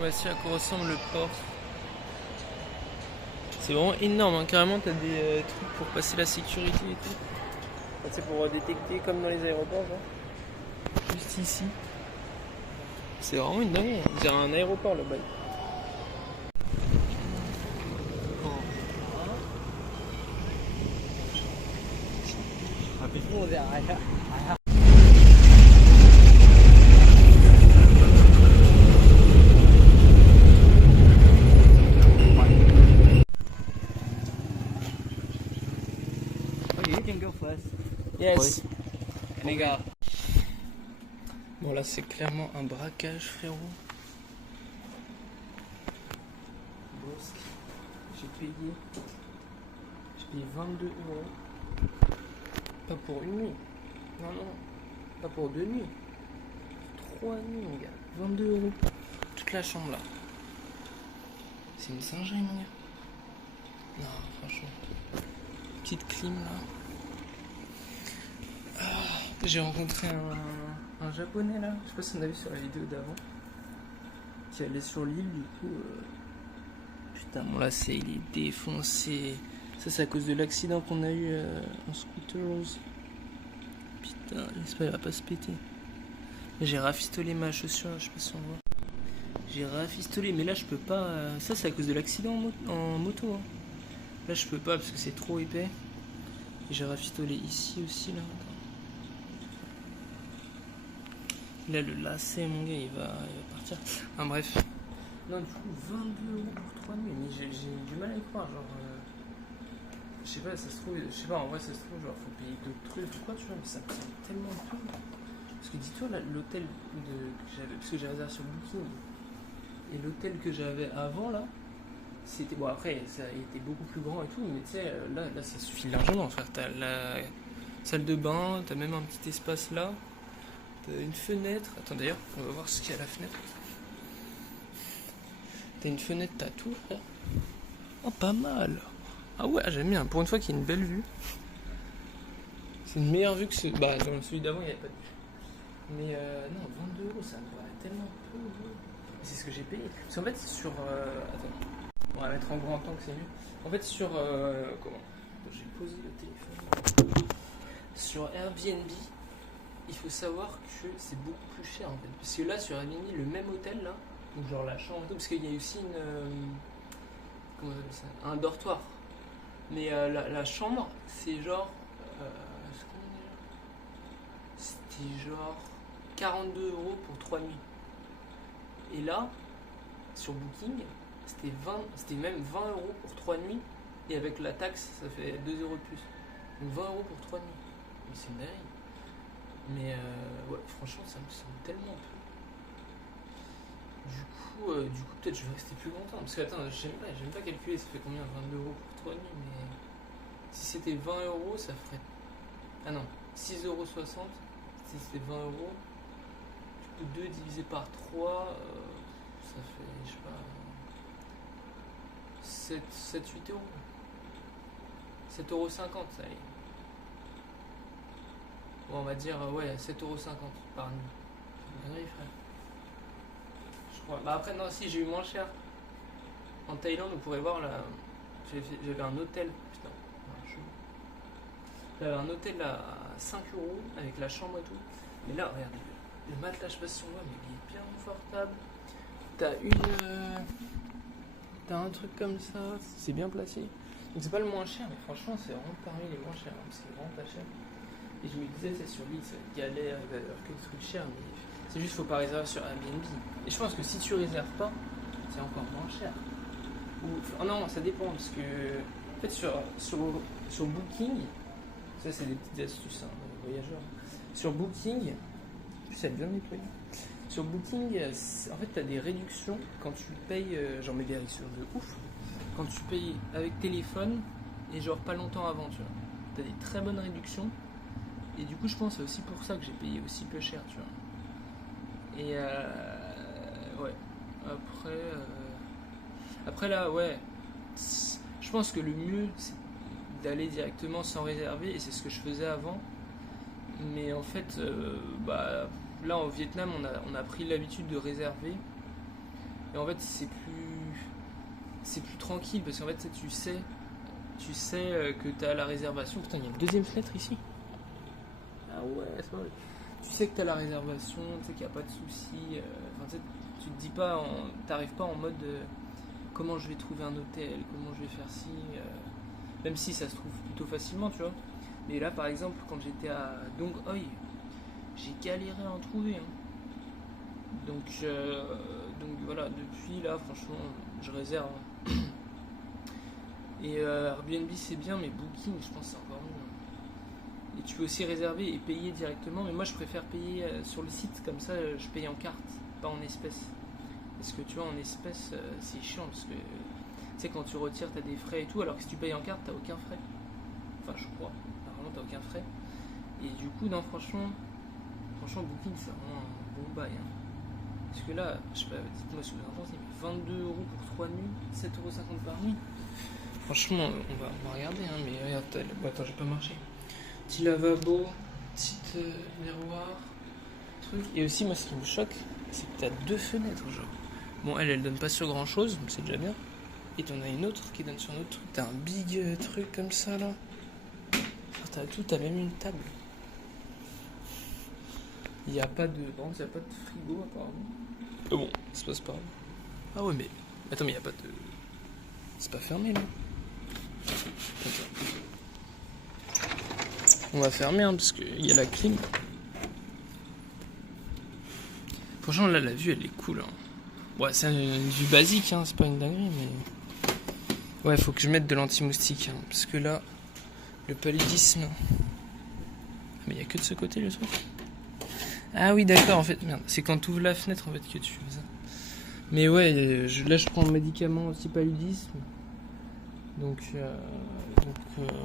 Voici à quoi ressemble le port. C'est vraiment énorme, hein. Carrément t'as des trucs pour passer la sécurité et tout. C'est pour détecter comme dans les aéroports, genre. Juste ici. C'est vraiment une dinguerie. On dirait un aéroport là-bas. Okay, you can go first. Yes. Les gars. Bon là c'est clairement un braquage, frérot. Bosque. J'ai payé 22 euros. Pas pour une nuit. Non, non. Pas pour 2 nuits. 3 nuits, mon gars. 22 euros. Toute la chambre là. C'est une singerie, mon gars. Non, franchement. Petite clim là. J'ai rencontré un japonais là. Je sais pas si on a vu sur la vidéo d'avant. Qui allait sur l'île, du coup. Putain, mon lacet il est défoncé. Ça, c'est à cause de l'accident qu'on a eu en scooter rose. Putain, j'espère qu'il va pas se péter. J'ai rafistolé ma chaussure, je sais pas si on voit. J'ai rafistolé, mais là je peux pas. Ça, c'est à cause de l'accident en moto. Hein. Là, je peux pas parce que c'est trop épais. Et j'ai rafistolé ici aussi, là. Là, le lacet, mon gars, il va partir. Enfin, bref. Non, du coup, 22 euros pour 3 nuits. Mais j'ai du mal à y croire. Genre, je sais pas, ça se trouve. Je sais pas, en vrai, ça se trouve, genre, faut payer d'autres trucs ou quoi, tu vois. Mais ça me semble tellement peu. Parce que dis-toi, l'hôtel que j'avais. Parce que j'ai réservé sur Booking. Et l'hôtel que j'avais avant, là. C'était. Bon, après, ça a été beaucoup plus grand et tout. Mais tu sais, là, ça suffit largement, frère. T'as la salle de bain, t'as même un petit espace là. T'as une fenêtre. Attends, d'ailleurs, on va voir ce qu'il y a à la fenêtre. T'as une fenêtre, t'as tout, frère. Oh, pas mal. Ah ouais, j'aime bien. Pour une fois qu'il y a une belle vue. C'est une meilleure vue que ce. Bah, dans celui d'avant, il n'y avait pas de vue. Mais non, 22 euros, ça me paraît tellement peu. C'est ce que j'ai payé. Parce qu'en fait, sur. Attends. On va mettre en grand temps que c'est mieux. En fait, sur. Comment j'ai posé le téléphone. Sur Airbnb. Il faut savoir que c'est beaucoup plus cher en fait. Parce que là sur Airbnb, le même hôtel là, donc genre la chambre et tout, parce qu'il y a aussi une. Comment on appelle ça, un dortoir. Mais la chambre, c'est genre. C'était genre 42 euros pour 3 nuits. Et là, sur Booking, c'était même 20 euros pour 3 nuits. Et avec la taxe, ça fait 2 euros de plus. Donc 20 euros pour 3 nuits. Mais c'est une dinguerie. Mais ouais, franchement, ça me semble tellement peu. Du coup peut-être je vais rester plus longtemps. Parce que, attends, j'aime pas calculer, ça fait combien 22 euros pour 3 nuits. Mais si c'était 20 euros, ça ferait. Ah non, 6,60 euros. Si c'était 20 euros, du coup 2 divisé par 3, ça fait, je sais pas, 7-8 euros. 7,50 euros, ça allait. Bon, on va dire, ouais, 7,50 € par nuit. C'est une dinguerie, frère. Je crois. Bah après, non, si, j'ai eu moins cher. En Thaïlande, vous pourrez voir là. J'avais un hôtel. Putain, j'avais un hôtel à 5 euros avec la chambre et tout. Mais là, regardez, le matelas, je sais pas si on voit, mais il est bien confortable. T'as un truc comme ça, c'est bien placé. Donc c'est pas le moins cher, mais franchement, c'est vraiment parmi les moins chers. Hein, parce que c'est vraiment pas cher. Et je me disais, c'est sur l'île, ça va être galère, il va y avoir que des trucs chers, mais c'est juste qu'il faut pas réserver sur Airbnb. Et je pense que si tu réserves pas, c'est encore moins cher. Oh non, ça dépend, parce que en fait sur Booking, ça c'est des petites astuces hein, voyageurs. Sur Booking, en plus ça bien nettoyé. Sur Booking, en fait t'as des réductions quand tu payes, j'en mets des réductions de ouf, quand tu payes avec téléphone et genre pas longtemps avant, tu vois. T'as des très bonnes réductions. Et du coup, je pense que c'est aussi pour ça que j'ai payé aussi peu cher, tu vois. Et ouais. Après là, ouais. Je pense que le mieux, c'est d'aller directement sans réserver. Et c'est ce que je faisais avant. Mais en fait, bah, là, au Vietnam, on a pris l'habitude de réserver. Et en fait, c'est plus tranquille parce qu'en fait, tu sais que tu as la réservation. Putain, il y a une deuxième fenêtre ici. Ah ouais, c'est pas mal. Tu sais que tu as la réservation, tu sais qu'il n'y a pas de soucis. Enfin, tu te dis pas, t'arrives pas en mode comment je vais trouver un hôtel, comment je vais faire ci. Même si ça se trouve plutôt facilement, tu vois. Mais là, par exemple, quand j'étais à Dong Hoi, j'ai galéré à en trouver. Hein. Donc voilà, depuis là, franchement, je réserve. Et Airbnb c'est bien, mais Booking, je pense que c'est encore mieux. Et tu peux aussi réserver et payer directement, mais moi je préfère payer sur le site, comme ça je paye en carte, pas en espèces. Parce que tu vois, en espèces, c'est chiant, parce que tu sais, quand tu retires, t'as des frais et tout, alors que si tu payes en carte, t'as aucun frais. Enfin, je crois, normalement t'as aucun frais. Et du coup, non, franchement, Booking c'est vraiment un bon bail. Hein. Parce que là, je sais pas, dites-moi ce que vous en pensez, mais 22 € pour 3 nuits, 7,50 € par nuit. Franchement, on va regarder, hein, mais regarde, attends, j'ai pas marché. Petit lavabo, petit miroir, truc. Et aussi, moi, ce qui me choque, c'est que t'as 2 fenêtres, genre. Bon, elle donne pas sur grand chose, mais c'est déjà bien. Et t'en as une autre qui donne sur un autre truc. T'as un big truc comme ça, là. Enfin, t'as tout, t'as même une table. Il n'y a pas de. Par contre, il n'y a pas de frigo, apparemment. Mais bon, ça se passe pas. Ah ouais, mais. Attends, mais il n'y a pas de. C'est pas fermé, là. Okay. On va fermer, hein, parce qu'il y a la clim. Franchement, là, la vue, elle est cool. Hein. Ouais, c'est une vue basique, hein, c'est pas une dinguerie, mais. Ouais, faut que je mette de l'anti-moustique, hein, parce que là, le paludisme. Mais il n'y a que de ce côté, le truc. Ah oui, d'accord, en fait, merde, c'est quand tu ouvres la fenêtre, en fait, que tu fais ça. Mais ouais, là, je prends le médicament anti-paludisme. Donc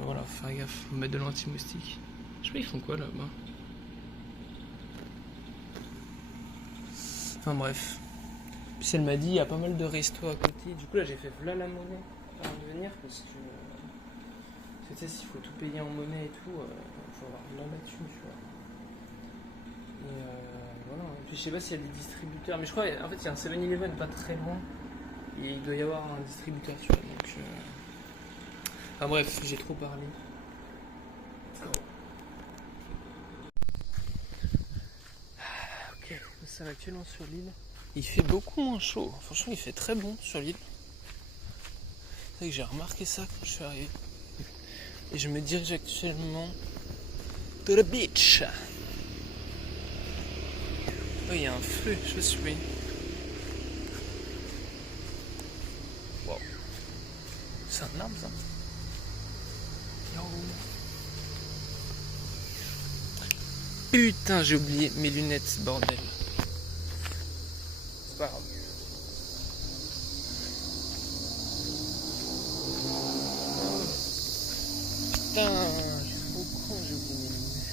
voilà, faut faire gaffe, faut mettre de l'anti-moustique. Je sais pas, ils font quoi là-bas. Enfin bref. Puis elle m'a dit, il y a pas mal de restos à côté. Du coup là j'ai fait voilà la monnaie avant de venir parce que tu sais, s'il faut tout payer en monnaie et tout, faut avoir de là-dessus, tu vois. Et voilà. Puis je sais pas s'il y a des distributeurs, mais je crois en fait il y a un 7-Eleven pas très loin. Et il doit y avoir un distributeur, tu vois. Donc enfin bref, j'ai trop parlé. Ok, nous sommes actuellement sur l'île. Il fait beaucoup moins chaud. Franchement, il fait très bon sur l'île. C'est vrai que j'ai remarqué ça quand je suis arrivé. Et je me dirige actuellement to the beach. Oh, il y a un feu, je sais pas. Wow. C'est un arbre ça. Yo. Putain, j'ai oublié mes lunettes, bordel. C'est pas grave. Putain, je suis trop con, j'ai oublié mes lunettes.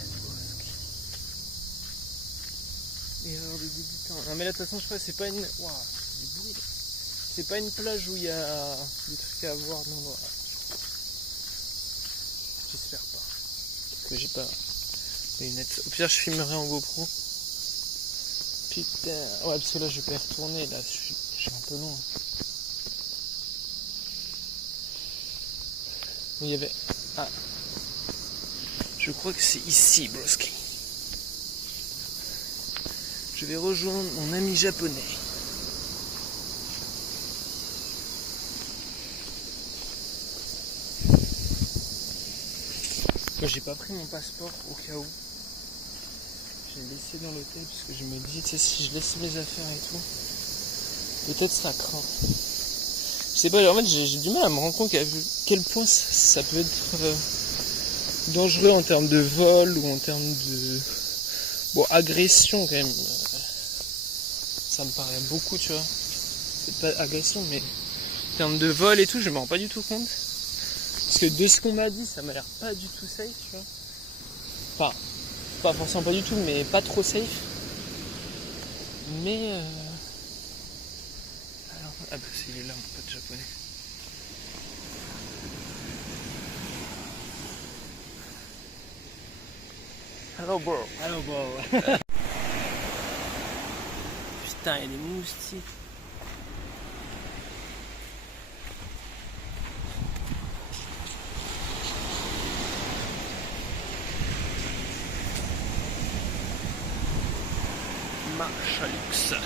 Erreur de débutant. Non mais là de toute façon je crois que c'est pas une. Waouh, c'est du bruit là. C'est pas une plage où il y a des trucs à voir, non, non. J'espère pas. Parce que j'ai pas les lunettes. Au pire je filmerai en GoPro. Putain. Ouais parce que là je vais pas y retourner, là je suis un peu loin. Il y avait. Ah. Je crois que c'est ici, broski. Je vais rejoindre mon ami japonais. Moi j'ai pas pris mon passeport au cas où. J'ai laissé dans l'hôtel parce que je me dis, tu sais, si je laisse mes affaires et tout, peut-être ça craint. Je sais pas, en fait j'ai du mal à me rendre compte à quel point ça peut être dangereux en termes de vol ou en termes de agression quand même. Ça me paraît beaucoup, tu vois. C'est pas agression, mais en termes de vol et tout, je me rends pas du tout compte. Parce que de ce qu'on m'a dit, ça m'a l'air pas du tout safe, tu vois. Enfin, pas forcément pas du tout, mais pas trop safe. Mais alors, ah bah il est là, mon pote japonais. Hello bro. Hello, bro. Putain, il y a des moustiques. Marchalux.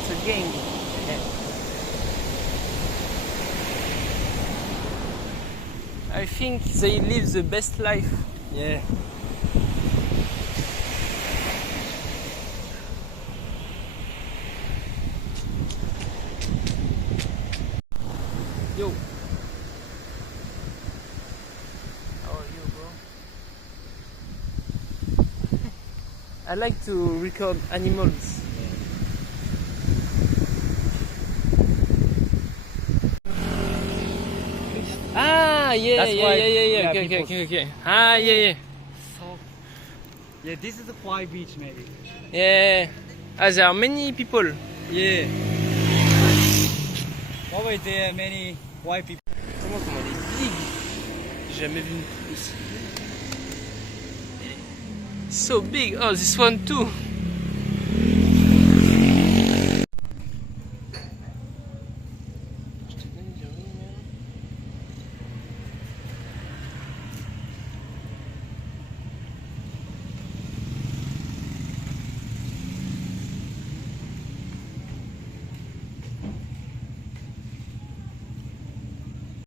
It's a game. I think they live the best life. Yeah. Yo. How are you, bro? I like to record animals. Ah, yeah, That's yeah, why- yeah, yeah, yeah, okay, people- okay, okay. Ah, yeah, yeah. So, yeah, this is a quiet beach, maybe. Yeah. Ah, there are many people. Yeah. Always there are many white people. Comment elle est big. J'ai jamais vu une poule aussi. So big. Oh, this one too.